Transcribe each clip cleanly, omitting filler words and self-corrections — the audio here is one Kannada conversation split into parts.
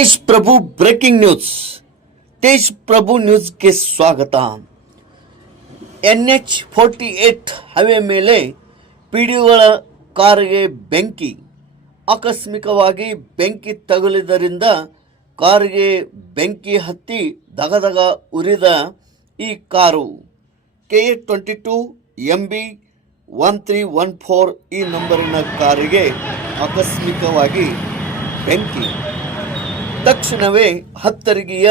तेज प्रभु ब्रेकिंग न्यूज तेज प्रभु न्यूज के स्वागत। NH48 ಹೈವೇ ಮೇಲೆ ಪಿಡಿಒಗಳ ಕಾರಿಗೆ ಬೆಂಕಿ. ಆಕಸ್ಮಿಕವಾಗಿ ಬೆಂಕಿ ತಗುಲಿದ್ದರಿಂದ ಕಾರಿಗೆ ಬೆಂಕಿ ಹತ್ತಿ ದಗದಗ ಉರಿದ ಈ ಕಾರು KA22 MB 1314 ಈ ನಂಬರಿನ ಕಾರಿಗೆ ಆಕಸ್ಮಿಕವಾಗಿ ಬೆಂಕಿ. ತಕ್ಷಣವೇ ಹತ್ತರಿಗೆಯ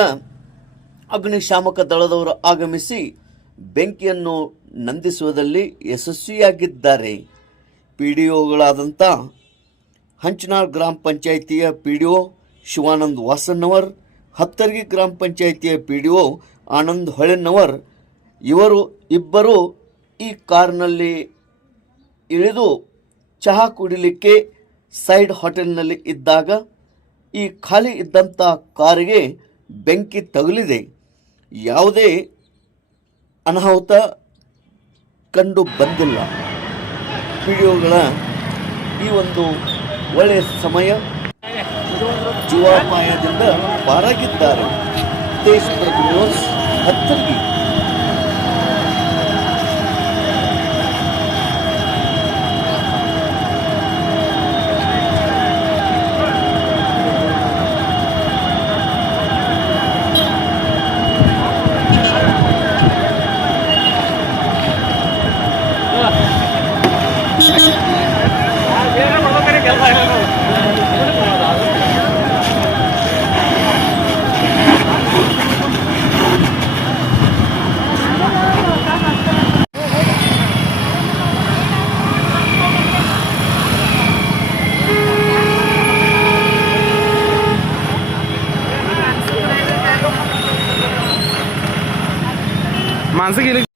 ಅಗ್ನಿಶಾಮಕ ದಳದವರು ಆಗಮಿಸಿ ಬೆಂಕಿಯನ್ನು ನಂದಿಸುವುದರಲ್ಲಿ ಯಶಸ್ವಿಯಾಗಿದ್ದಾರೆ. ಪಿಡಿಒಗಳಾದಂಥ ಹಂಚನಾಳ್ ಗ್ರಾಮ ಪಂಚಾಯಿತಿಯ ಪಿಡಿಒ ಶಿವಾನಂದ್ ವಾಸನ್ನವರ್, ಹತ್ತರ್ಗಿ ಗ್ರಾಮ ಪಂಚಾಯಿತಿಯ ಪಿಡಿಒ ಆನಂದ್ ಹೊಳೆನ್ನವರ್ ಇವರು ಇಬ್ಬರು ಈ ಕಾರ್ನಲ್ಲಿ ಇಳಿದು ಚಹಾ ಕುಡಿಲಿಕ್ಕೆ ಸೈಡ್ ಹೋಟೆಲ್ನಲ್ಲಿ ಇದ್ದಾಗ ಈ ಖಾಲಿ ಇದ್ದಂಥ ಕಾರಿಗೆ ಬೆಂಕಿ ತಗುಲಿದೆ. ಯಾವುದೇ ಅನಾಹುತ ಕಂಡು ಬಂದಿಲ್ಲ. ಪಿಡಿಒಗಳ ಈ ಒಂದು ಒಳ್ಳೆಯ ಸಮಯ ಜೀವಾಪಾಯದಿಂದ ಪಾರಾಗಿದ್ದಾರೆ. ತೇಜ್ ಪ್ರಭು ನ್ಯೂಸ್ ಹತ್ತರ್ಗಿ. माणसं गेली.